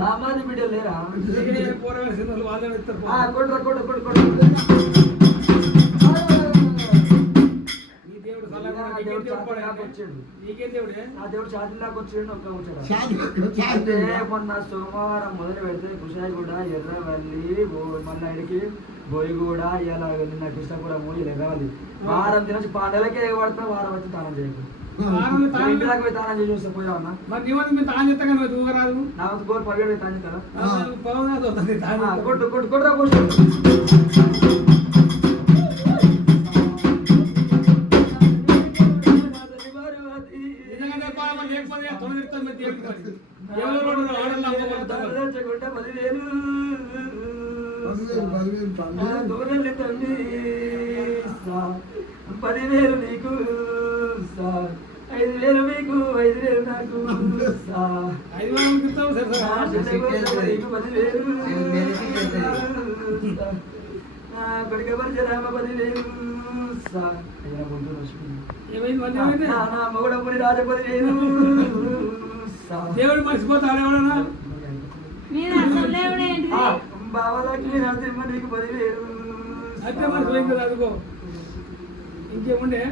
బామ్మాది బిడ్డలు లేరా దేవుడు చాటిలాగా వచ్చిండు ఒక్క వచ్చాడు. మొన్న సోమవారం మొదలు పెడితే కుషాయిగూడ ఎర్రవల్లి మళ్ళీ అడిగి బోయిగూడ ఇలా వెళ్ళిన కృష్ణపురం ఎర్రవల్లి వారం తినొచ్చి పండలకే ఎగబడతా వారం వచ్చి తానం చేయకు ఇంటికి పోయి తానం చేసి వస్తే పోయావన్నా నా గోరు పదివేలు పోయి తానం చేస్తారా కొట్టు కొట్టు కొట్టురా కొట్టు దూరల్లి తల్లి 10,000 నీకు 5,000 మీకు 5,000 నాకు 10,000 కొడుక పరిచరామ 10,000 మొగడపురి రాజ 10,000 దేవుడు మర్చిపోతాడు ఎవడన్నా బావలకి నరసింహ నీకు 10,000 అయితే మర్చిపోయింది అదుకో ఇంకేముండే